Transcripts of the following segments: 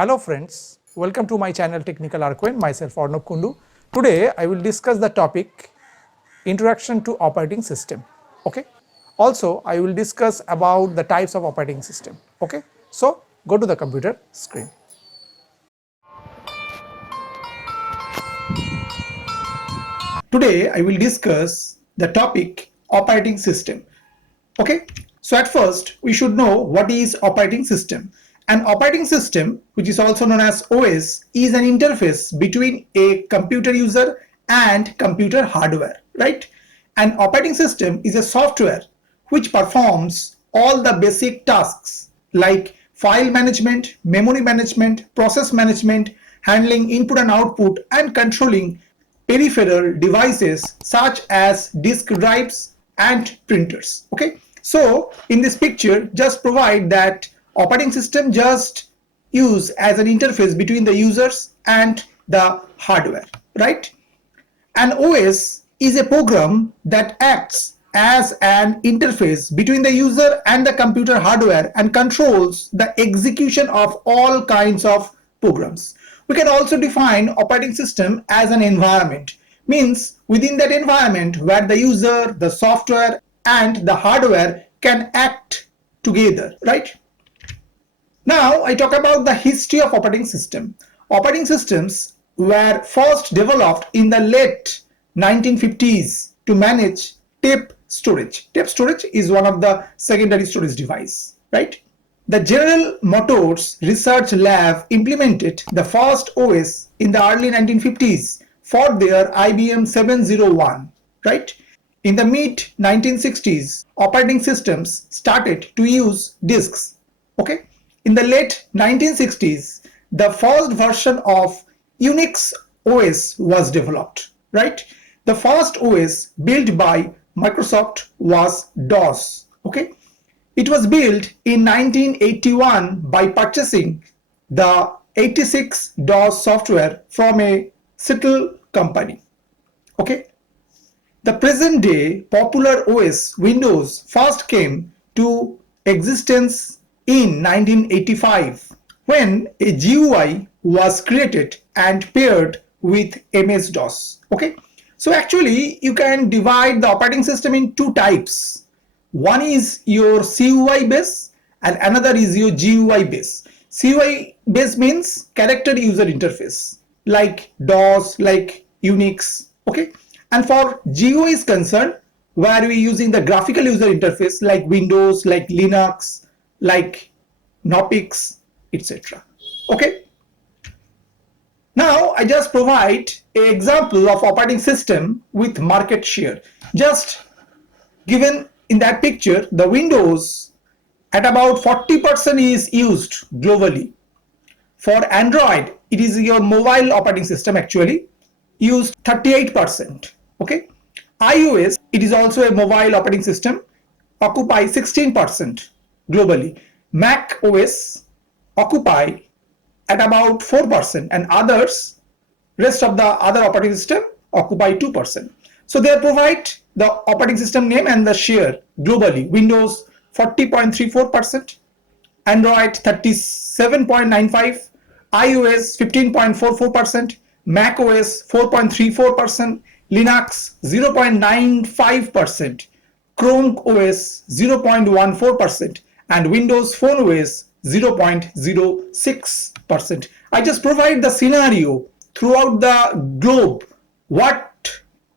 Hello friends, welcome to my channel Technical Arcane, myself Arnab Kundu. Today I will discuss the topic Introduction to Operating System. Okay. Also I will discuss about the types of operating system. Okay. So go to the computer screen. Today I will discuss the topic operating system. Okay. So at first we should know what is operating system. An operating system, which is also known as OS, is an interface between a computer user and computer hardware, right? An operating system is a software which performs all the basic tasks like file management, memory management, process management, handling input and output, and controlling peripheral devices such as disk drives and printers. Okay, so in this picture, just provide that operating system just use as an interface between the users and the hardware, right? An OS is a program that acts as an interface between the user and the computer hardware and controls the execution of all kinds of programs. We can also define operating system as an environment, means within that environment where the user, the software and the hardware can act together, right? Now I talk about the history of operating system. Operating systems were first developed in the late 1950s to manage tape storage. Tape storage is one of the secondary storage device, right? The General Motors Research Lab implemented the first OS in the early 1950s for their IBM 701, right? In the mid 1960s, operating systems started to use disks, okay? In the late 1960s, the first version of Unix OS was developed, right? The first OS built by Microsoft was DOS, okay? It was built in 1981 by purchasing the 86 DOS software from a Seattle company, okay? The present day popular OS Windows first came to existence in 1985 when a GUI was created and paired with MS-DOS. Okay, so actually you can divide the operating system in two types. One is your CUI base and another is your GUI base. CUI base means character user interface like DOS, like Unix. Okay, and for GUI is concerned where we using the graphical user interface like Windows, like Linux, like Knoppix, etc. Okay. Now I just provide an example of operating system with market share. Just given in that picture, the Windows at about 40% is used globally. For Android, it is your mobile operating system actually used 38%. Okay. iOS, it is also a mobile operating system, occupy 16% globally. Mac OS occupy at about 4% and others, rest of the other operating system occupy 2%. So they provide the operating system name and the share globally. Windows 40.34%, Android 37.95%, iOS 15.44%, Mac OS 4.34%, Linux 0.95%, Chrome OS 0.14%, and Windows Phone OS 0.06%. I just provide the scenario throughout the globe, what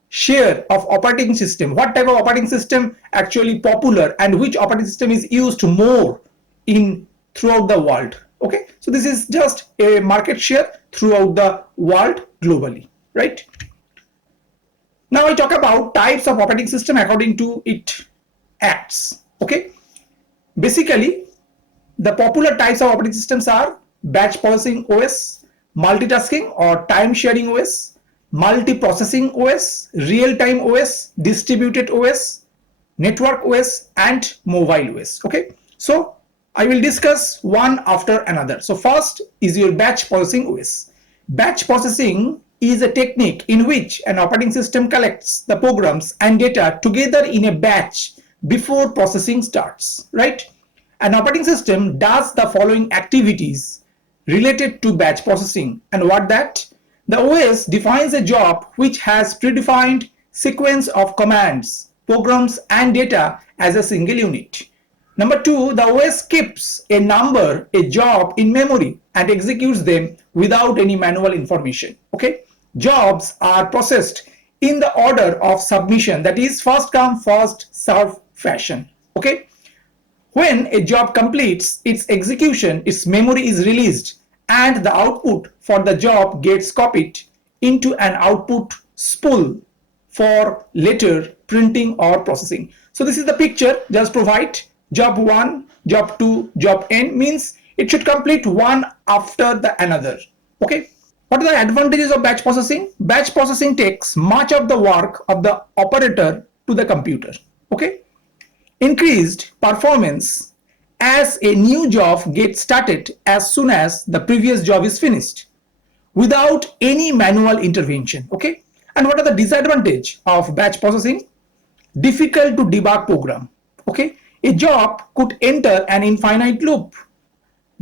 share of operating system, what type of operating system actually popular and which operating system is used more in throughout the world. Okay, so this is just a market share throughout the world globally, right? Now I talk about types of operating system according to its acts. Okay, basically the popular types of operating systems are batch processing OS, multitasking or time sharing OS, multiprocessing OS, real-time OS, distributed OS, network OS, and mobile OS. Okay, so I will discuss one after another. So first is your batch processing OS. Batch processing is a technique in which an operating system collects the programs and data together in a batch before processing starts, right? An operating system does the following activities related to batch processing. And what that? The OS defines a job which has predefined sequence of commands, programs and data as a single unit. Number two, the OS keeps a number, a job in memory and executes them without any manual information. Okay, jobs are processed in the order of submission, that is first come first serve fashion. Okay, when a job completes its execution, its memory is released and the output for the job gets copied into an output spool for later printing or processing. So this is the picture. Just provide job 1, job 2, job n, means it should complete one after the another. Okay. What are the advantages of batch processing? Batch processing takes much of the work of the operator to the computer. Okay. Increased performance as a new job gets started as soon as the previous job is finished without any manual intervention. Okay. And what are the disadvantages of batch processing? Difficult to debug program. Okay. A job could enter an infinite loop.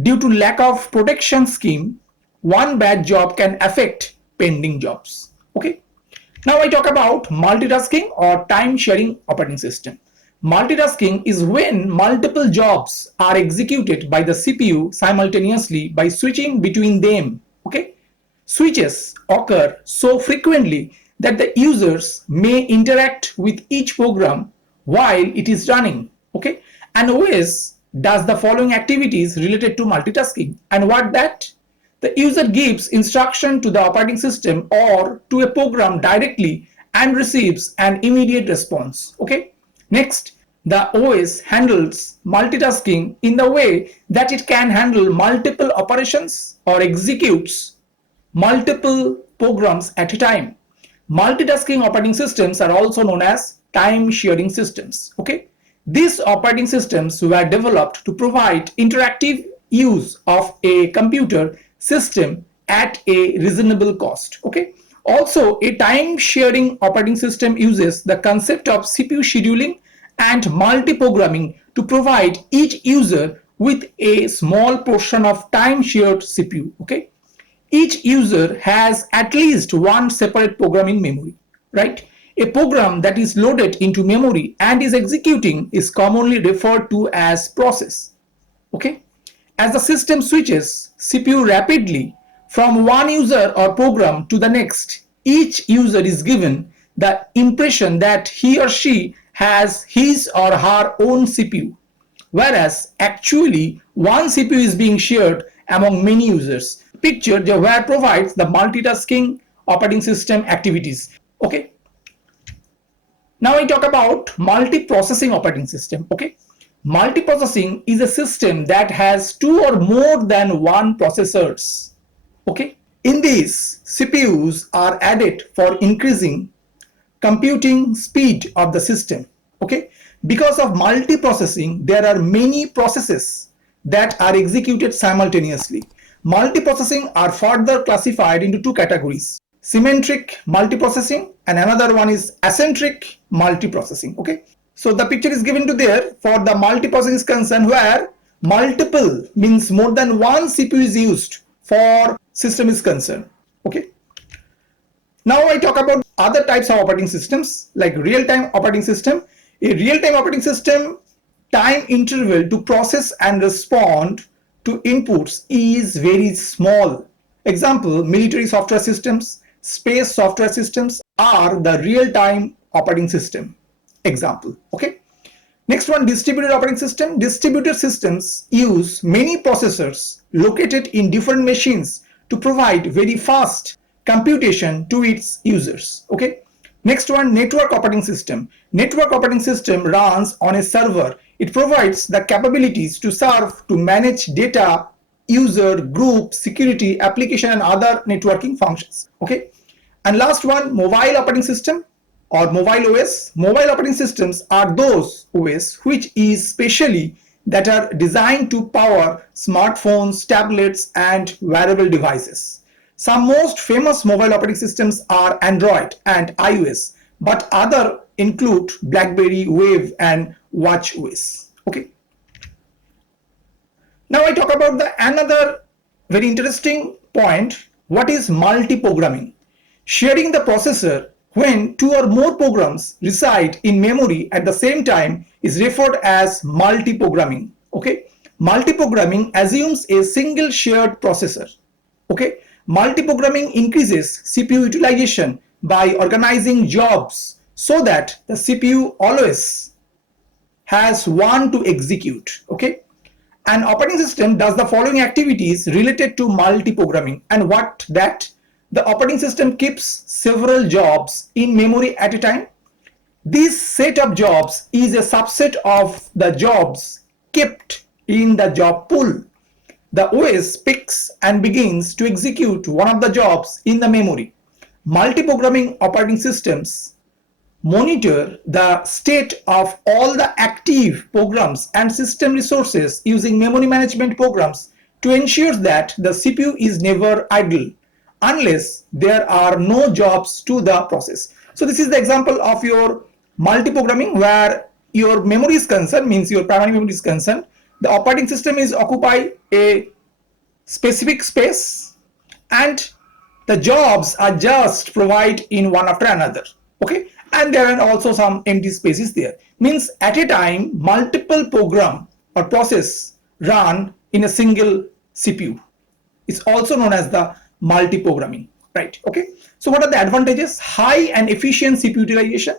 Due to lack of protection scheme, one bad job can affect pending jobs. Okay. Now I talk about multitasking or time sharing operating system. Multitasking is when multiple jobs are executed by the CPU simultaneously by switching between them. Okay. Switches occur so frequently that the users may interact with each program while it is running. Okay. And OS does the following activities related to multitasking. And what that? The user gives instruction to the operating system or to a program directly and receives an immediate response. Okay. Next, the OS handles multitasking in the way that it can handle multiple operations or executes multiple programs at a time. Multitasking operating systems are also known as time sharing systems. Okay. These operating systems were developed to provide interactive use of a computer system at a reasonable cost. Okay. Also, a time sharing operating system uses the concept of CPU scheduling and multiprogramming to provide each user with a small portion of time shared CPU. Okay. Each user has at least one separate program in memory, right? A program that is loaded into memory and is executing is commonly referred to as process. Okay. As the system switches CPU rapidly from one user or program to the next, each user is given the impression that he or she has his or her own CPU, whereas actually one CPU is being shared among many users. Picture where provides the multitasking operating system activities. Okay. Now I talk about multiprocessing operating system. Okay. Multiprocessing is a system that has two or more than one processors. Okay. In these, CPUs are added for increasing computing speed of the system. Okay. Because of multiprocessing, there are many processes that are executed simultaneously. Multiprocessing are further classified into two categories: symmetric multiprocessing and another one is acentric multiprocessing. Okay. So the picture is given to there for the multiprocessing is concerned, where multiple means more than one CPU is used for system is concerned. Okay. Now I talk about other types of operating systems like real-time operating system. A real-time operating system time interval to process and respond to inputs is very small. Example, military software systems, space software systems are the real-time operating system. Example. Okay. Next one, distributed operating system. Distributed systems use many processors located in different machines to provide very fast computation to its users. Okay. Next one, network operating system. Network operating system runs on a server. It provides the capabilities to serve, to manage data, user, group, security, application and other networking functions. Okay. And last one, mobile operating system or mobile OS. Mobile operating systems are those OS which is specially that are designed to power smartphones, tablets and wearable devices. Some most famous mobile operating systems are Android and iOS, but other include BlackBerry, Wave and WatchOS. Okay. Now I talk about the another very interesting point. What is multiprogramming? Sharing the processor when two or more programs reside in memory at the same time is referred as multiprogramming. Okay, multiprogramming assumes a single shared processor. Okay, multiprogramming increases CPU utilization by organizing jobs so that the CPU always has one to execute. Okay, an operating system does the following activities related to multiprogramming. And what that? The operating system keeps several jobs in memory at a time. This set of jobs is a subset of the jobs kept in the job pool. The OS picks and begins to execute one of the jobs in the memory. Multiprogramming operating systems monitor the state of all the active programs and system resources using memory management programs to ensure that the CPU is never idle unless there are no jobs to the process. So this is the example of your multiprogramming where your memory is concerned, means your primary memory is concerned. The operating system is occupy a specific space and the jobs are just provided in one after another. Okay, and there are also some empty spaces there, means at a time multiple program or process run in a single CPU. It's also known as the multiprogramming, right? Okay, so what are the advantages? High and efficient CPU utilization.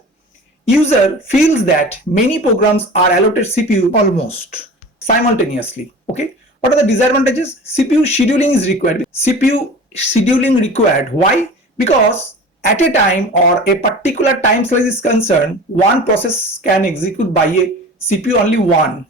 User feels that many programs are allotted CPU almost simultaneously. Okay, what are the disadvantages? CPU scheduling is required. CPU scheduling required. Why? Because at a time or a particular time slice is concerned, one process can execute by a CPU only one.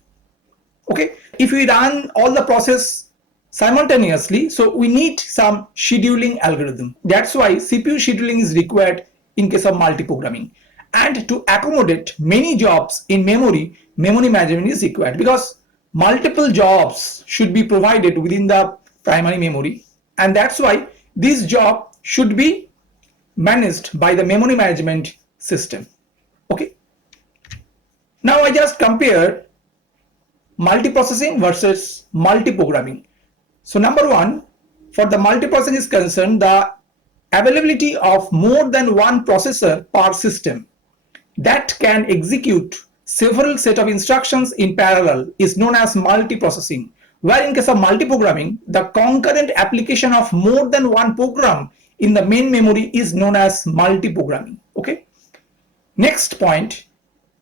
Okay, if we run all the process simultaneously, so we need some scheduling algorithm. That's why CPU scheduling is required in case of multiprogramming. And to accommodate many jobs in memory, memory management is required because multiple jobs should be provided within the primary memory, and that's why this job should be managed by the memory management system. Okay, now I just compared multiprocessing versus multiprogramming. So number one, for the multiprocessing is concerned, the availability of more than one processor per system that can execute several set of instructions in parallel is known as multiprocessing, where in case of multiprogramming, the concurrent application of more than one program in the main memory is known as multiprogramming. Okay, next point,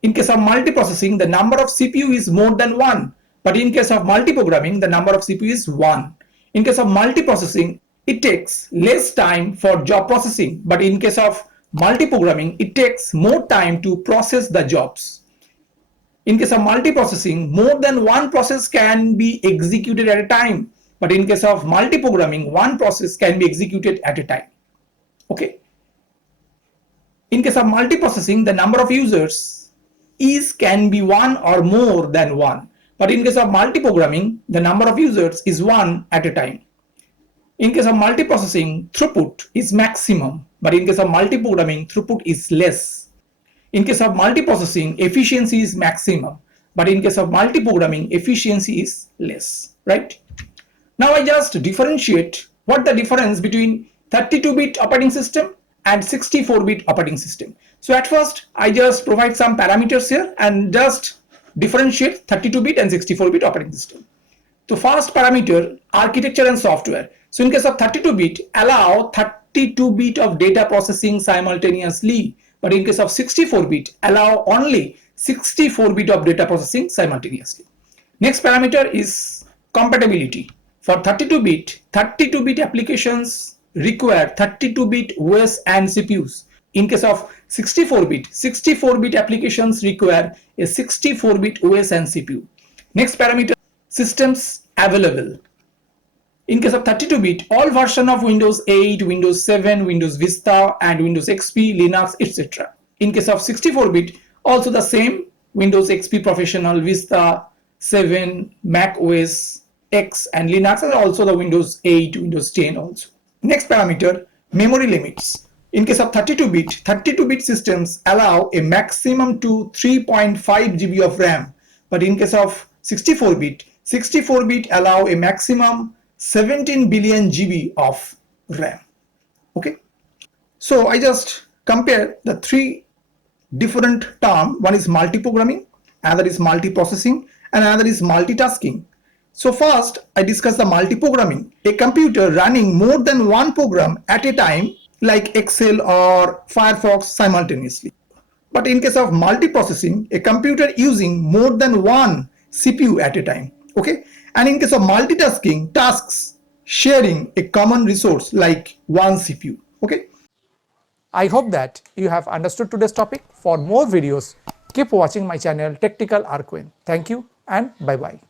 in case of multiprocessing, the number of CPU is more than one, but in case of multiprogramming, the number of CPU is one. In case of multiprocessing, it takes less time for job processing, but in case of multiprogramming, it takes more time to process the jobs. In case of multiprocessing, more than one process can be executed at a time, but in case of multiprogramming, one process can be executed at a time. Okay, in case of multiprocessing, the number of users can be one or more than one, but in case of multiprogramming, the number of users is one at a time. In case of multiprocessing, throughput is maximum, but in case of multiprogramming, throughput is less. In case of multiprocessing, efficiency is maximum, but in case of multiprogramming, efficiency is less, right? Now I just differentiate what the difference between 32-bit operating system and 64-bit operating system. So at first, I just provide some parameters here and just differentiate 32-bit and 64-bit operating system. So first parameter, architecture and software. So in case of 32-bit, allow 32-bit of data processing simultaneously, but in case of 64-bit, allow only 64-bit of data processing simultaneously. Next parameter is compatibility. For 32-bit applications require 32-bit OS and CPUs. In case of 64-bit applications require a 64-bit OS and CPU. Next parameter, systems available. In case of 32-bit, all version of Windows 8, Windows 7, Windows Vista, and Windows XP, Linux, etc. In case of 64-bit, also the same, Windows XP Professional, Vista, 7, Mac OS X, and Linux, and also the Windows 8, Windows 10 also. Next parameter, memory limits. In case of 32-bit systems allow a maximum to 3.5 GB of RAM, but in case of 64-bit allow a maximum 17 billion GB of RAM. Okay, so I just compare the three different terms. One is multiprogramming, another is multiprocessing, and another is multitasking. So first I discuss the multiprogramming, a computer running more than one program at a time like Excel or Firefox simultaneously. But in case of multiprocessing, a computer using more than one CPU at a time. Okay, and in case of multitasking, tasks sharing a common resource like one CPU. Okay. I hope that you have understood today's topic. For more videos, keep watching my channel Technical Arquin. Thank you and bye bye.